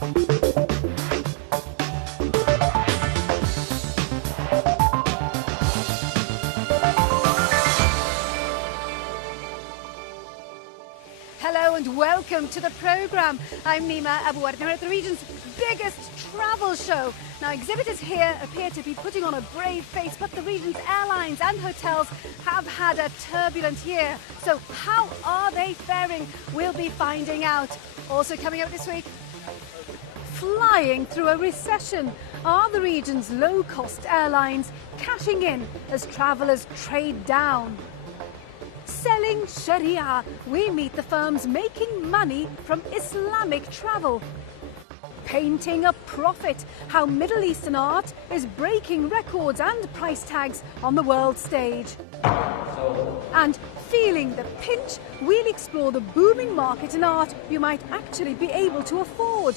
Hello and welcome to the programme. I'm Nima Abouad. We're at the region's biggest travel show. Now, exhibitors here appear to be putting on a brave face, but the region's airlines and hotels have had a turbulent year. So how are they faring? We'll be finding out. Also coming up this week, flying through a recession. Are the region's low-cost airlines cashing in as travellers trade down? Selling Sharia, we meet the firms making money from Islamic travel. Painting a profit, how Middle Eastern art is breaking records and price tags on the world stage. And feeling the pinch, we'll explore the booming market in art you might actually be able to afford.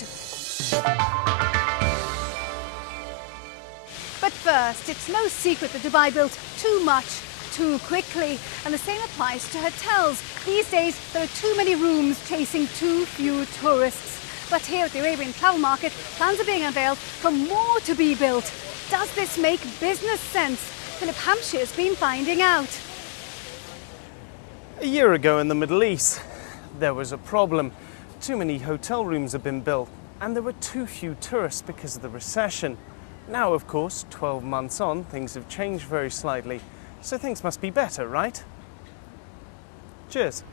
But first, it's no secret that Dubai built too much too quickly, and the same applies to hotels. These days there are too many rooms chasing too few tourists. But here at the Arabian travel market, plans are being unveiled for more to be built. Does this make business sense? Philip Hampshire's been finding out. A year ago in the Middle East, there was a problem. Too many hotel rooms had been built, and there were too few tourists because of the recession. Now, of course, 12 months on, things have changed very slightly. So things must be better, right? Cheers.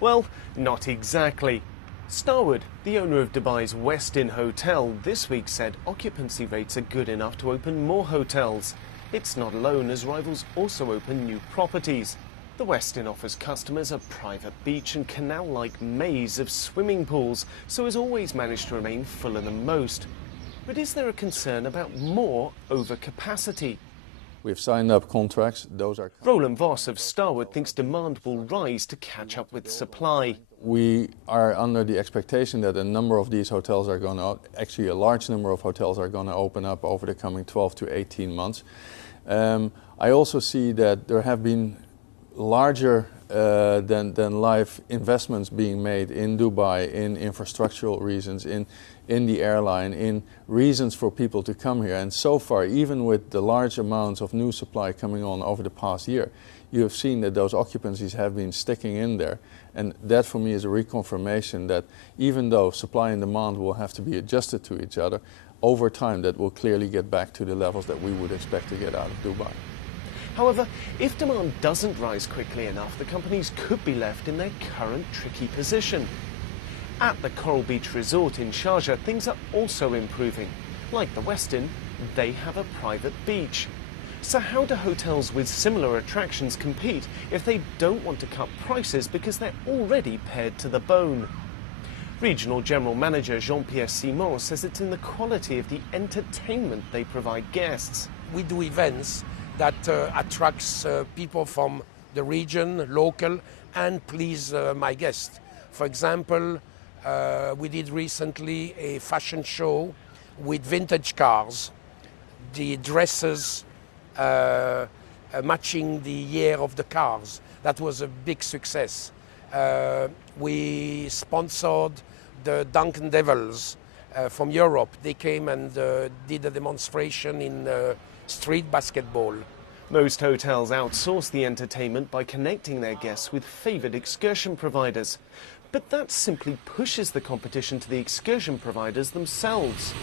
Well, not exactly. Starwood, the owner of Dubai's Westin Hotel, this week said occupancy rates are good enough to open more hotels. It's not alone, as rivals also open new properties. The Westin offers customers a private beach and canal-like maze of swimming pools, so has always managed to remain fuller than most. But is there a concern about more overcapacity? We've signed up contracts. Those are. Roland Voss of Starwood thinks demand will rise to catch up with supply. We are under the expectation that a number of these hotels are going to, actually a large number of hotels are going to open up over the coming 12 to 18 months. I also see that there have been larger than life investments being made in Dubai in infrastructural reasons, in the airline, in reasons for people to come here. And so far, even with the large amounts of new supply coming on over the past year, you have seen that those occupancies have been sticking in there. And that for me is a reconfirmation that even though supply and demand will have to be adjusted to each other, over time that will clearly get back to the levels that we would expect to get out of Dubai. However, if demand doesn't rise quickly enough, the companies could be left in their current tricky position. At the Coral Beach Resort in Sharjah, things are also improving. Like the Westin, they have a private beach. So how do hotels with similar attractions compete if they don't want to cut prices because they're already pared to the bone? Regional General Manager Jean-Pierre Simon says it's in the quality of the entertainment they provide guests. We do events that attracts people from the region, local, and please my guests. For example, we did recently a fashion show with vintage cars, the dresses matching the year of the cars. That was a big success. We sponsored the Duncan Devils from Europe. They came and did a demonstration in street basketball. Most hotels outsource the entertainment by connecting their guests with favoured excursion providers. But that simply pushes the competition to the excursion providers themselves.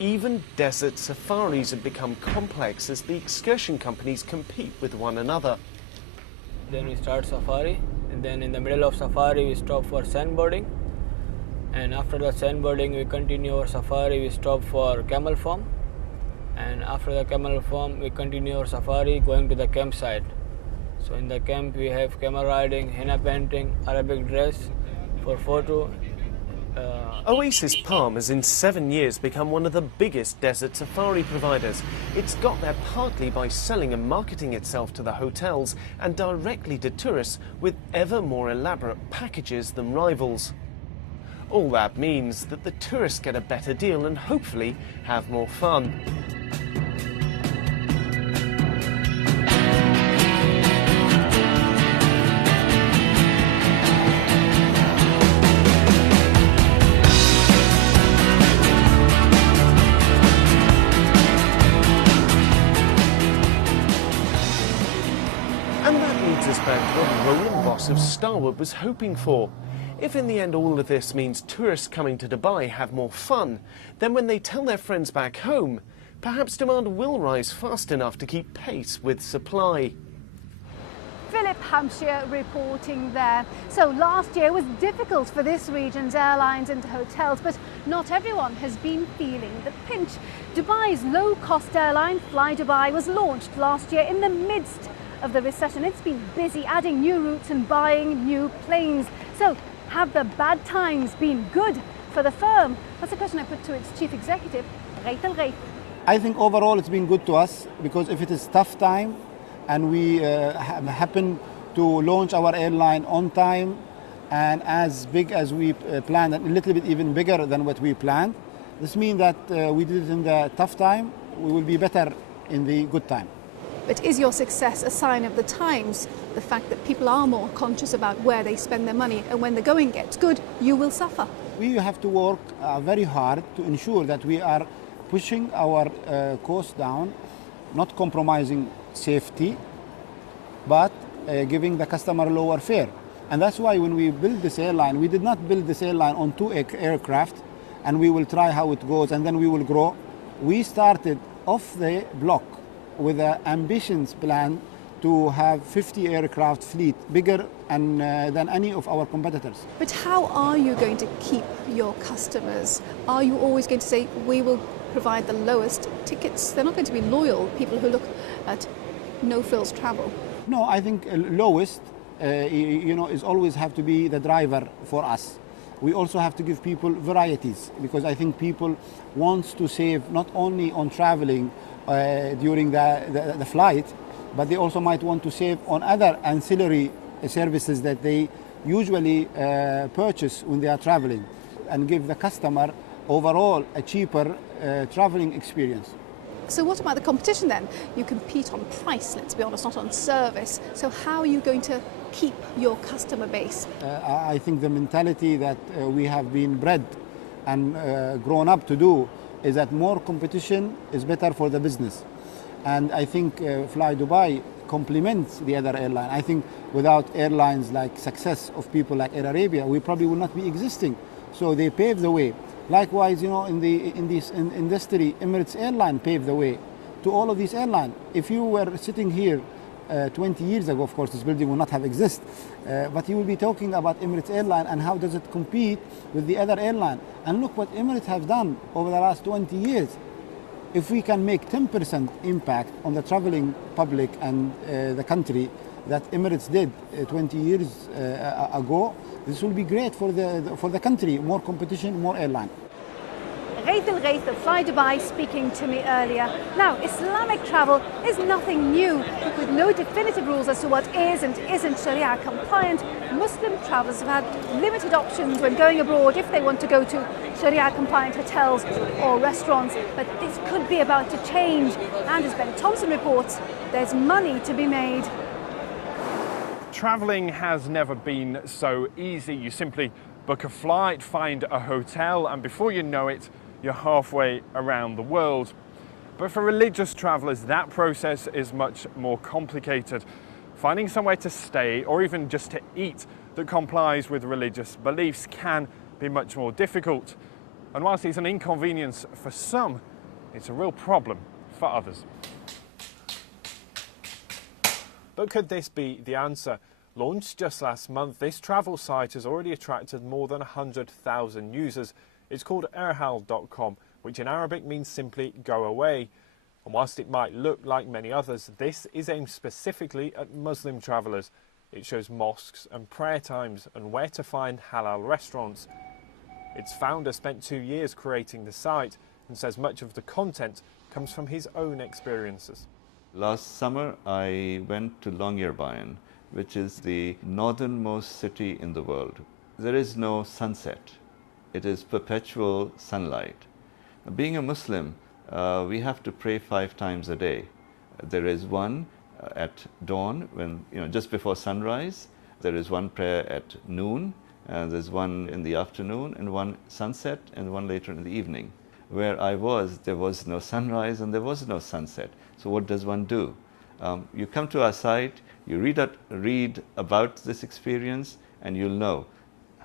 Even desert safaris have become complex as the excursion companies compete with one another. Then we start safari, and then in the middle of safari we stop for sandboarding. And after the sandboarding we continue our safari, we stop for camel farm. And after the camel farm we continue our safari going to the campsite. So in the camp we have camel riding, henna painting, Arabic dress for photo. Oasis Palm has in 7 years become one of the biggest desert safari providers. It's got there partly by selling and marketing itself to the hotels and directly to tourists with ever more elaborate packages than rivals. All that means that the tourists get a better deal and hopefully have more fun. Howard was hoping for. If in the end all of this means tourists coming to Dubai have more fun, then when they tell their friends back home, perhaps demand will rise fast enough to keep pace with supply. Philip Hampshire reporting there. So last year was difficult for this region's airlines and hotels, but not everyone has been feeling the pinch. Dubai's low-cost airline, Fly Dubai, was launched last year in the midst of the recession. It's been busy adding new routes and buying new planes. So have the bad times been good for the firm? That's a question I put to its chief executive, Reit El Reith. I think overall it's been good to us, because if it is tough time and we happen to launch our airline on time and as big as we planned, and a little bit even bigger than what we planned, this means that we did it in the tough time, we will be better in the good time. But is your success a sign of the times? The fact that people are more conscious about where they spend their money, and when the going gets good, you will suffer. We have to work very hard to ensure that we are pushing our costs down, not compromising safety, but giving the customer a lower fare. And that's why when we built this airline, we did not build this airline on 2 aircraft and we will try how it goes and then we will grow. We started off the block with an ambitious plan to have 50 aircraft fleet, bigger than any of our competitors. But how are you going to keep your customers? Are you always going to say, we will provide the lowest tickets? They're not going to be loyal people who look at no-frills travel. No, I think lowest, is always have to be the driver for us. We also have to give people varieties, because I think people want to save not only on traveling during the flight, but they also might want to save on other ancillary services that they usually purchase when they are traveling, and give the customer overall a cheaper traveling experience. So what about the competition then? You compete on price, let's be honest, not on service. So how are you going to keep your customer base? I think the mentality that we have been bred and grown up to do is that more competition is better for the business. And I think Fly Dubai complements the other airline. I think without airlines like success of people like Air Arabia, we probably would not be existing. So they paved the way. Likewise, in this industry, Emirates Airline paved the way to all of these airlines. If you were sitting here 20 years ago, of course, this building would not have existed, but you will be talking about Emirates Airline and how does it compete with the other airline. And look what Emirates have done over the last 20 years. If we can make 10% impact on the traveling public and the country that Emirates did 20 years ago, this will be great for the country. More competition, more airline. Reit El Reith of Fly Dubai speaking to me earlier. Now, Islamic travel is nothing new. With no definitive rules as to what is and isn't Sharia compliant, Muslim travellers have had limited options when going abroad if they want to go to Sharia compliant hotels or restaurants. But this could be about to change. And as Ben Thompson reports, there's money to be made. Travelling has never been so easy. You simply book a flight, find a hotel, and before you know it, you're halfway around the world. But for religious travellers, that process is much more complicated. Finding somewhere to stay or even just to eat that complies with religious beliefs can be much more difficult. And whilst it's an inconvenience for some, it's a real problem for others. But could this be the answer? Launched just last month, this travel site has already attracted more than 100,000 users. It's called Erhal.com, which in Arabic means simply go away. And whilst it might look like many others, this is aimed specifically at Muslim travellers. It shows mosques and prayer times and where to find halal restaurants. Its founder spent 2 years creating the site and says much of the content comes from his own experiences. Last summer, I went to Longyearbyen, which is the northernmost city in the world. There is no sunset. It is perpetual sunlight. Being a Muslim, we have to pray 5 times a day. There is one at dawn, when just before sunrise. There is one prayer at noon. There's one in the afternoon, and one sunset, and one later in the evening. Where I was, there was no sunrise and there was no sunset. So what does one do? You come to our site, you read about this experience, and you'll know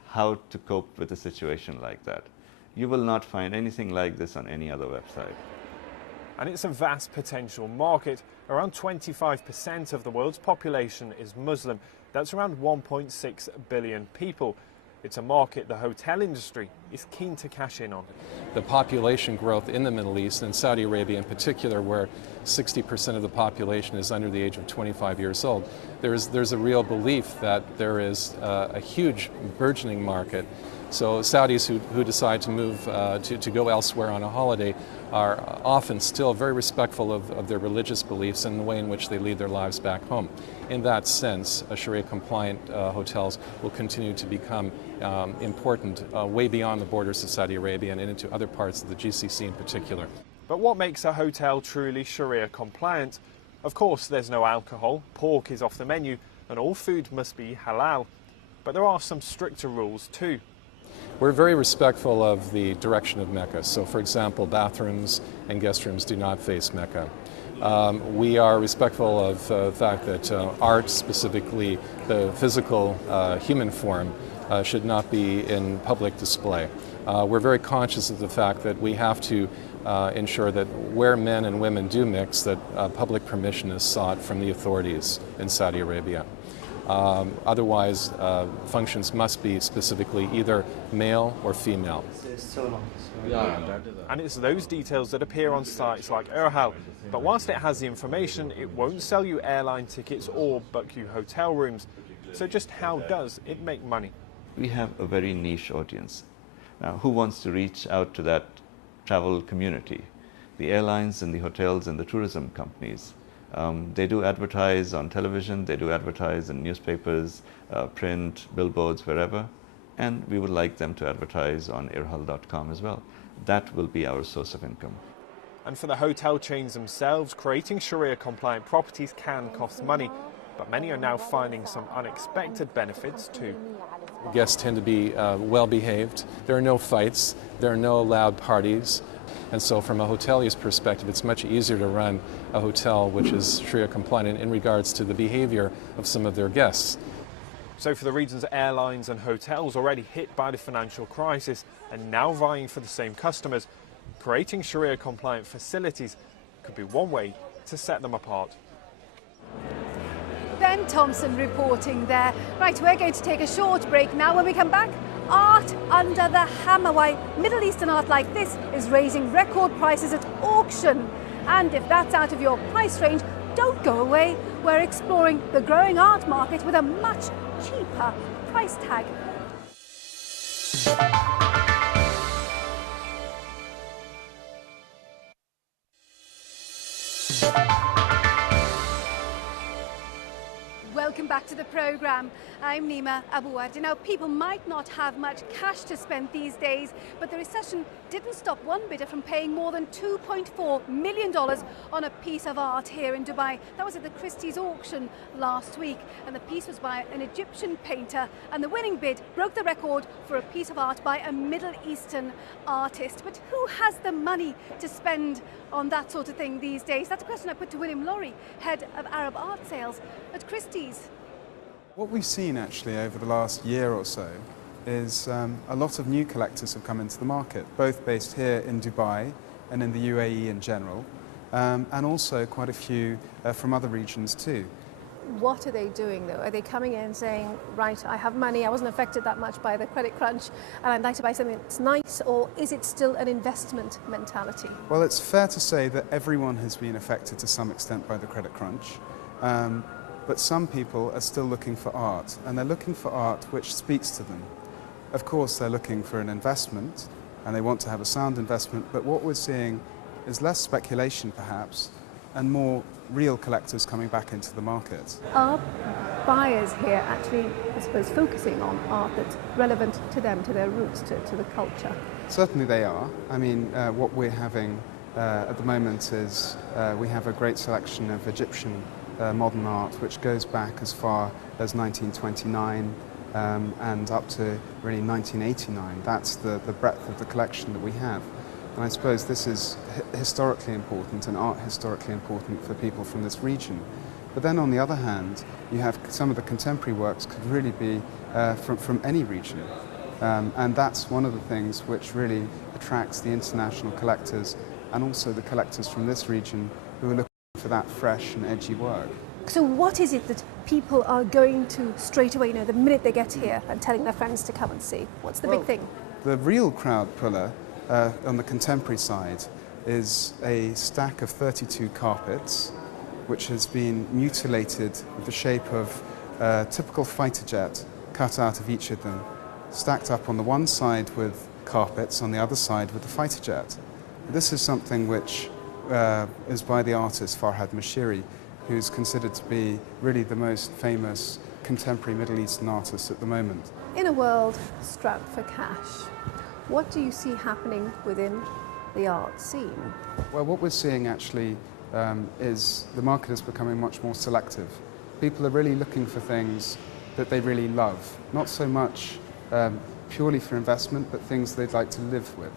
how to cope with a situation like that. You will not find anything like this on any other website. And it's a vast potential market. Around 25% of the world's population is Muslim. That's around 1.6 billion people. It's a market the hotel industry is keen to cash in on. The population growth in the Middle East, and Saudi Arabia in particular, where 60% of the population is under the age of 25 years old, there's a real belief that there is a huge burgeoning market. So Saudis who decide to move to go elsewhere on a holiday are often still very respectful of their religious beliefs and the way in which they lead their lives back home. In that sense, Sharia-compliant hotels will continue to become important way beyond the borders of Saudi Arabia and into other parts of the GCC in particular. But what makes a hotel truly Sharia-compliant? Of course, there's no alcohol, pork is off the menu, and all food must be halal. But there are some stricter rules too. We're very respectful of the direction of Mecca. So, for example, bathrooms and guest rooms do not face Mecca. We are respectful of the fact that art, specifically the physical human form, should not be in public display. We're very conscious of the fact that we have to ensure that where men and women do mix, that public permission is sought from the authorities in Saudi Arabia. Otherwise, functions must be specifically either male or female. And it's those details that appear on sites like Airhal. But whilst it has the information, it won't sell you airline tickets or book you hotel rooms. So just how does it make money? We have a very niche audience. Now, who wants to reach out to that travel community? The airlines and the hotels and the tourism companies. They do advertise on television, they do advertise in newspapers, print, billboards, wherever, and we would like them to advertise on airhal.com as well. That will be our source of income. And for the hotel chains themselves, creating Sharia-compliant properties can cost money, but many are now finding some unexpected benefits too. Guests tend to be well behaved. There are no fights, there are no loud parties. And so from a hotelier's perspective, it's much easier to run a hotel which is Sharia compliant in regards to the behavior of some of their guests. So for the region's airlines and hotels already hit by the financial crisis and now vying for the same customers, creating Sharia compliant facilities could be one way to set them apart. Ben Thompson reporting there. Right, we're going to take a short break now. When we come back, art under the hammer. Why Middle Eastern art like this is raising record prices at auction. And if that's out of your price range, don't go away. We're exploring the growing art market with a much cheaper price tag. Welcome back to the programme. I'm Nima Abuwardi. Now, people might not have much cash to spend these days, but the recession didn't stop one bidder from paying more than $2.4 million on a piece of art here in Dubai. That was at the Christie's auction last week, and the piece was by an Egyptian painter, and the winning bid broke the record for a piece of art by a Middle Eastern artist. But who has the money to spend on that sort of thing these days? That's a question I put to William Laurie, head of Arab art sales at Christie's. What we've seen actually over the last year or so is a lot of new collectors have come into the market, both based here in Dubai and in the UAE in general, and also quite a few from other regions too. What are they doing though? Are they coming in saying, right, I have money, I wasn't affected that much by the credit crunch, and I'd like to buy something that's nice, or is it still an investment mentality? Well, it's fair to say that everyone has been affected to some extent by the credit crunch. But some people are still looking for art, and they're looking for art which speaks to them. Of course, they're looking for an investment, and they want to have a sound investment, but what we're seeing is less speculation, perhaps, and more real collectors coming back into the market. Are buyers here actually, I suppose, focusing on art that's relevant to them, to their roots, to the culture? Certainly they are. I mean, what we're having at the moment is we have a great selection of Egyptian modern art, which goes back as far as 1929 and up to really 1989. That's the breadth of the collection that we have. And I suppose this is historically important, and art historically important for people from this region. But then on the other hand, you have some of the contemporary works could really be from any region. And that's one of the things which really attracts the international collectors and also the collectors from this region who are looking for that fresh and edgy work. So what is it that people are going to straight away, the minute they get here and telling their friends to come and see? What's the big thing? The real crowd puller on the contemporary side is a stack of 32 carpets which has been mutilated with the shape of a typical fighter jet cut out of each of them, stacked up on the one side with carpets, on the other side with the fighter jet. This is something which is by the artist Farhad Mashiri, who's considered to be really the most famous contemporary Middle Eastern artist at the moment. In a world strapped for cash, what do you see happening within the art scene? Well, what we're seeing actually is the market is becoming much more selective. People are really looking for things that they really love, not so much purely for investment, but things they'd like to live with.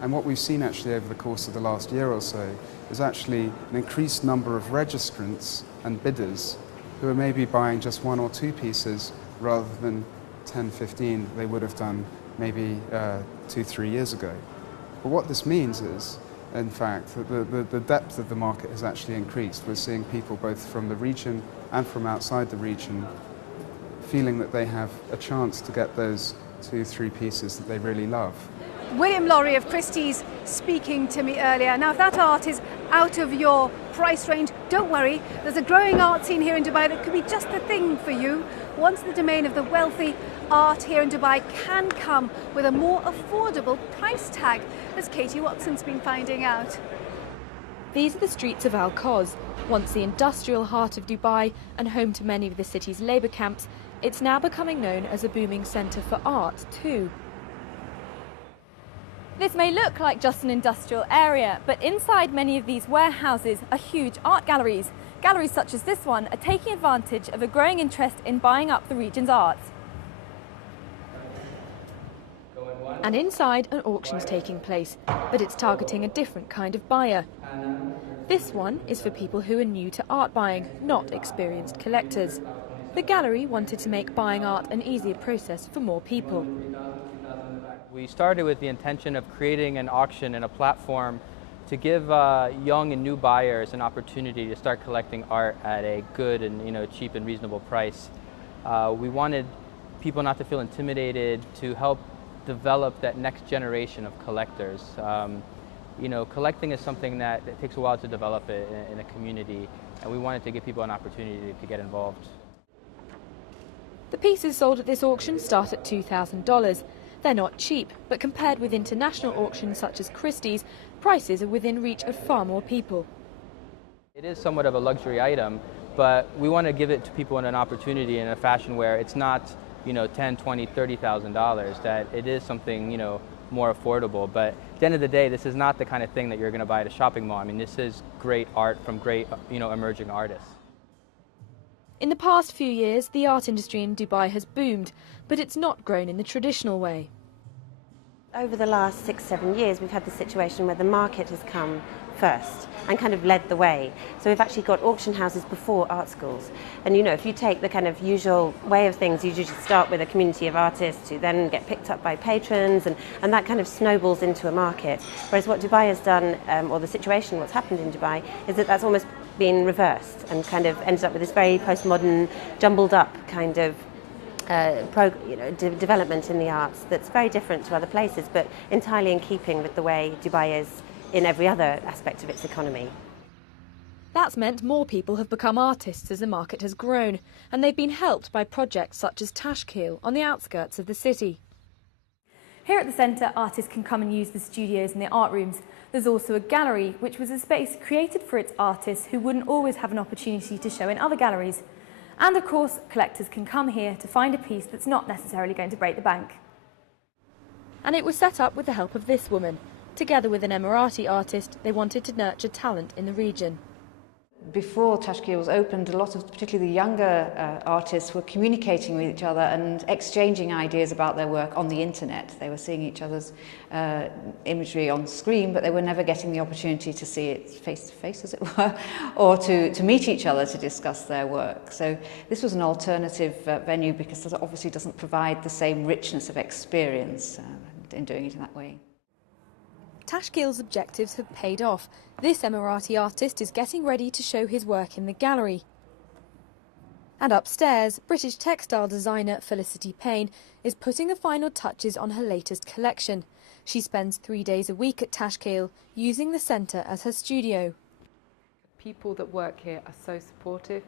And what we've seen actually over the course of the last year or so is actually an increased number of registrants and bidders who are maybe buying just 1 or 2 pieces rather than 10, 15 they would have done maybe 2, 3 years ago. But what this means is, in fact, that the depth of the market has actually increased. We're seeing people both from the region and from outside the region feeling that they have a chance to get those 2, 3 pieces that they really love. William Laurie of Christie's speaking to me earlier. Now, if that art is out of your price range, don't worry. There's a growing art scene here in Dubai that could be just the thing for you. Once the domain of the wealthy, art here in Dubai can come with a more affordable price tag, as Katie Watson's been finding out. These are the streets of Al Quoz, once the industrial heart of Dubai and home to many of the city's labour camps. It's now becoming known as a booming centre for art too. This may look like just an industrial area, but inside many of these warehouses are huge art galleries. Galleries such as this one are taking advantage of a growing interest in buying up the region's art. And inside, an auction's taking place, but it's targeting a different kind of buyer. This one is for people who are new to art buying, not experienced collectors. The gallery wanted to make buying art an easier process for more people. We started with the intention of creating an auction and a platform to give young and new buyers an opportunity to start collecting art at a good and cheap and reasonable price. We wanted people not to feel intimidated, to help develop that next generation of collectors. Collecting is something that it takes a while to develop it in a community, and we wanted to give people an opportunity to get involved. The pieces sold at this auction start at $2,000. They're not cheap, but compared with international auctions such as Christie's, prices are within reach of far more people. It is somewhat of a luxury item, but we want to give it to people in an opportunity in a fashion where it's not, $10,000, $20,000, $30,000, that it is something, more affordable. But at the end of the day, this is not the kind of thing that you're going to buy at a shopping mall. I mean, this is great art from great, emerging artists. In the past few years, the art industry in Dubai has boomed, but it's not grown in the traditional way. Over the last 6-7 years, we've had the situation where the market has come first and kind of led the way. So we've actually got auction houses before art schools. And if you take the kind of usual way of things, you usually start with a community of artists who then get picked up by patrons, and that kind of snowballs into a market. Whereas what Dubai has done, or the situation, what's happened in Dubai, is that that's almost been reversed and kind of ended up with this very postmodern, jumbled up kind of development in the arts that's very different to other places, but entirely in keeping with the way Dubai is in every other aspect of its economy. That's meant more people have become artists as the market has grown, and they've been helped by projects such as Tashkil on the outskirts of the city. Here at the centre, artists can come and use the studios and the art rooms. There's also a gallery, which was a space created for its artists who wouldn't always have an opportunity to show in other galleries. And of course, collectors can come here to find a piece that's not necessarily going to break the bank. And it was set up with the help of this woman. Together with an Emirati artist, they wanted to nurture talent in the region. Before Tashkil was opened, a lot of particularly the younger artists were communicating with each other and exchanging ideas about their work on the internet. They were seeing each other's imagery on screen, but they were never getting the opportunity to see it face to face, as it were, or to meet each other to discuss their work. So this was an alternative venue because it obviously doesn't provide the same richness of experience in doing it in that way. Tashkil's objectives have paid off. This Emirati artist is getting ready to show his work in the gallery. And upstairs, British textile designer Felicity Payne is putting the final touches on her latest collection. She spends 3 days a week at Tashkil, using the centre as her studio. People that work here are so supportive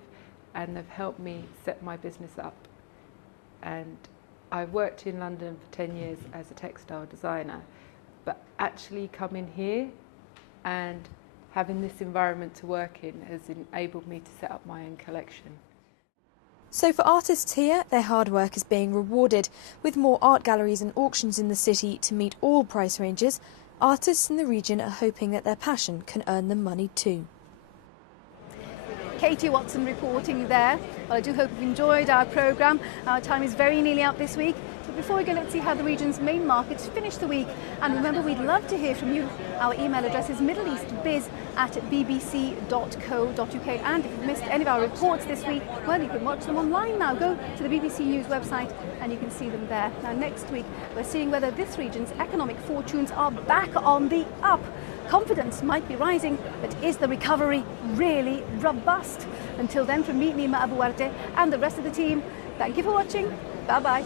and they've helped me set my business up. And I've worked in London for 10 years as a textile designer. But actually coming here and having this environment to work in has enabled me to set up my own collection. So for artists here, their hard work is being rewarded. With more art galleries and auctions in the city to meet all price ranges, artists in the region are hoping that their passion can earn them money too. Katie Watson reporting there. Well, I do hope you've enjoyed our programme. Our time is very nearly up this week. But before we go, let's see how the region's main markets finish the week. And remember, we'd love to hear from you. Our email address is middleeastbiz@bbc.co.uk. And if you've missed any of our reports this week, well, you can watch them online now. Go to the BBC News website and you can see them there. Now, next week, we're seeing whether this region's economic fortunes are back on the up. Confidence might be rising, but is the recovery really robust? Until then, from me, Nima Abuarte, and the rest of the team, thank you for watching. Bye-bye.